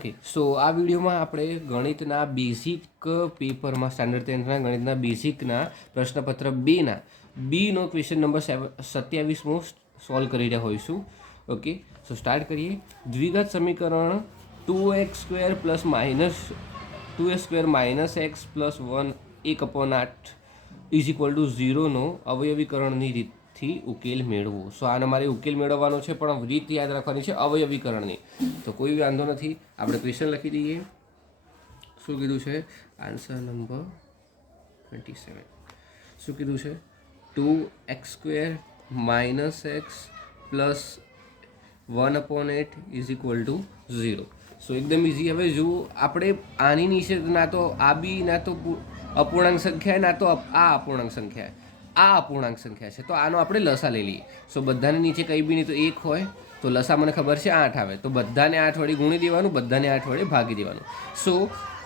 Okay, સો આ વિડીયોમાં આપણે ગણિતના બેઝિક પેપરમાં સ્ટાન્ડર્ડ 10ના ગણિતના બેઝિકના પ્રશ્નપત્ર 2ના બીનો ક્વેશ્ચન નંબર 27મો સોલ્વ કરી રહ્યા હોઈશું. ઓકે, સો સ્ટાર્ટ કરીએ. દ્વિઘાત સમીકરણ 2x² plus minus 2x² minus x plus 1/8 is equal to 0નો અવયવીકરણની રીતથી ઉકેલ મેળવો. સો આનો મારે ઉકેલ મેળવવાનો છે, પણ રીત યાદ રાખવાની છે અવયવીકરણની. તો કોઈ વાંધો નથી, આપણે ક્વેશ્ચન લખી દઈએ. શું કીધું છે? Answer number 27. શું કીધું છે? 2x² minus x plus 1/8 is equal two 0. સો એકદમ ઇઝી. હવે જો આપણે આની નીચે ના તો આ બી ના તો અપૂર્ણાંક સંખ્યા ના તો આ અપૂર્ણાંક સંખ્યા, આ અપૂર્ણાંક સંખ્યા છે, તો આનો આપણે લસા લઈ લઈએ. સો બધાની નીચે કંઈ બી નહીં તો 1 હોય તો લસા મને ખબર છે 8 આવે, તો બધાને 8 વડે ગુણી દેવાનું, બધાને 8 વડે ભાગી દેવાનું. સો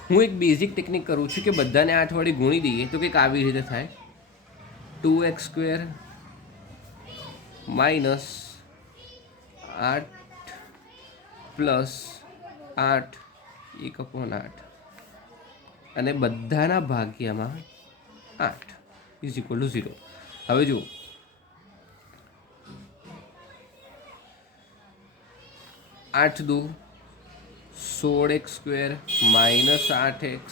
હું એક બેઝિક ટેકનિક કરું છું કે બધાને 8 વડે ગુણી દઈએ તો કંઈક આવી રીતે થાય. 2x² માઇનસ 8 પ્લસ 8 1/8 અને બધાના ભાગ્યામાં 8 ઇઝ ઇક્વલ ટુ 0. હવે જુઓ, 8 દુ 16x² માઇનસ 8x,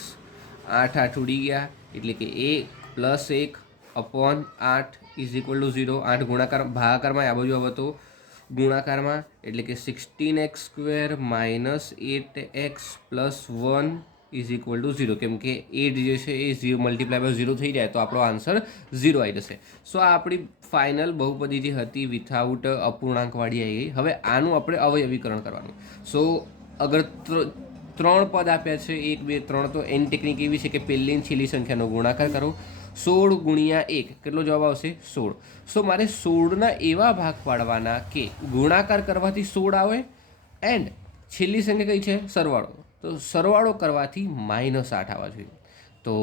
8 8 ઉડી ગયા એટલે કે 1 પ્લસ 1/8 ઇઝ ઇક્વલ ટુ 0. 8 ગુણાકાર ભાગાકારમાં આ બાજુ આવે તો ગુણાકારમાં એટલે કે 16x² minus 8x plus 1 is equal two 0. કેમ કે 8 જે છે એ 0 મલ્ટીપ્લાય બાય 0 થઈ જાય તો આપણો આન્સર 0 આવી જશે. સો આ આપણી ફાઇનલ બહુપદી જે હતી વિથઆઉટ અપૂર્ણાંકવાળી આવી ગઈ. હવે આનું આપણે અવયવીકરણ કરવાનું. સો અગર 3 પદ આપ્યા છે 1 2 3, તો એની ટેકનિક એવી છે કે પહેલી અને છેલ્લી સંખ્યાનો ગુણાકાર કરો. 16 ગુણ્યા 1 કેટલો જવાબ આવશે? 16. સો મારે 16ના એવા ભાગ પાડવાના કે ગુણાકાર કરવાથી 16 આવે એન્ડ છેલ્લી સંખ્યા કઈ છે? સરવાળો. તો સરવાળો કરવાથી -8 આવવા જોઈએ. તો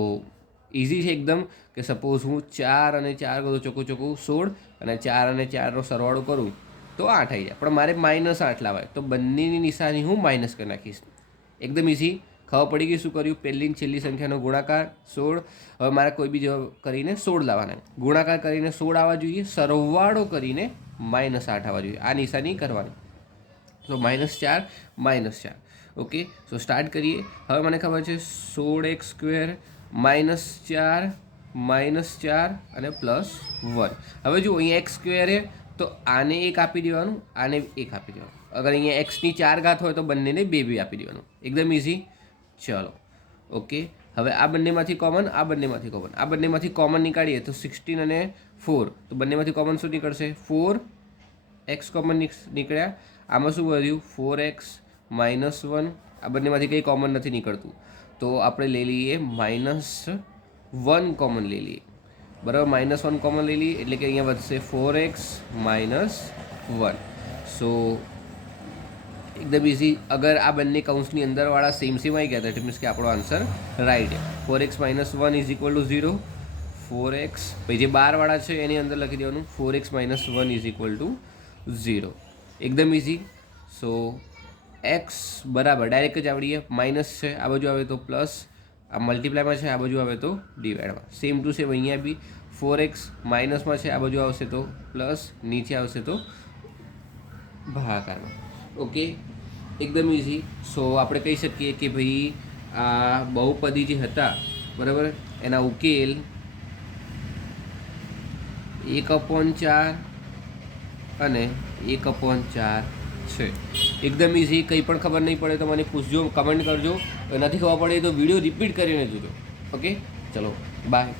ઇઝી છે એકદમ કે સપોઝ હું 4 અને 4 કરું ચોખ્ખું 16 અને 4 અને 4નો સરવાળો કરું તો 8 આવી જાય, પણ મારે -8 લાવાય તો બંનેની નિશાની હું માઇનસ કરી નાખીશ. એકદમ ઇઝી. ખબર પડી ગઈ શું કર્યું? પહેલી ને છેલ્લી સંખ્યાનો ગુણાકાર 16. હવે મારે કોઈ બી જવાબ કરીને 16 લાવવાના. ગુણાકાર કરીને 16 આવવા જોઈએ, સરવાળો કરીને -8 આવવા જોઈએ. આ નિશાની કરવાની. તો -4 -4. ઓકે, સો સ્ટાર્ટ કરીએ. હવે મને ખબર છે 16x² -4 -4 અને +1. હવે જુઓ અહીંયા x² છે તો આને 1 આપી દેવાનું, આને 1 આપી દેવાનું. અગર અહીંયા x ની 4 ઘાત હોય તો બંનેને 2 આપી દેવાનું. એકદમ ઇઝી. ચલો ઓકે, હવે આ બંનેમાંથી કોમન, આ બંનેમાંથી કોમન, આ બંનેમાંથી કોમન નીકાળીએ તો 16 અને 4, તો બંનેમાંથી કોમન શું નીકળશે? 4x કોમન નીકળ્યા. આમાં શું વધ્યું? 4x -1. આ બંનેમાંથી કંઈ કોમન નથી નીકળતું તો આપણે લઈ લઈએ -1 કોમન લઈ લઈએ. બરાબર, -1 કોમન લઈ લઈએ એટલે કે અહીંયા વધશે 4x -1. સો એકદમ ઇઝી. અગર આ બંને કૌંસની અંદરવાળા સેમ આવી ગયા તો ઇટ મીન્સ કે આપણો answer right. 4x -1 is equal two 0. 4x પછી જે 12 વાળા છે એની અંદર લખી દેવાનું 4x -1 ઇઝ ઇક્વલ ટુ 0. એકદમ ઇઝી. સો એક્સ બરાબર ડાયરેક્ટ જ આવડીએ. માઇનસ છે આ બાજુ આવે તો પ્લસ, આ મલ્ટીપ્લાયમાં છે આ બાજુ આવે તો ડિવાઈડમાં. સેમ ટુ સેમ અહીંયા બી 4x માઇનસમાં છે આ બાજુ આવશે તો પ્લસ, નીચે આવશે તો ભાગાકારમાં. ઓકે, એકદમ ઇઝી. સો આપણે કહી શકીએ કે ભાઈ આ બહુપદી જે હતા બરાબર એના ઉકેલ 1/4 અને 1/4 છે. એકદમ ઇઝી. કંઈ પણ ખબર નહીં પડે તો મને પૂછજો, કમેન્ટ કરજો. નથી ખબર પડે તો વિડીયો રિપીટ કરીને જોજો. ઓકે, ચલો બાય.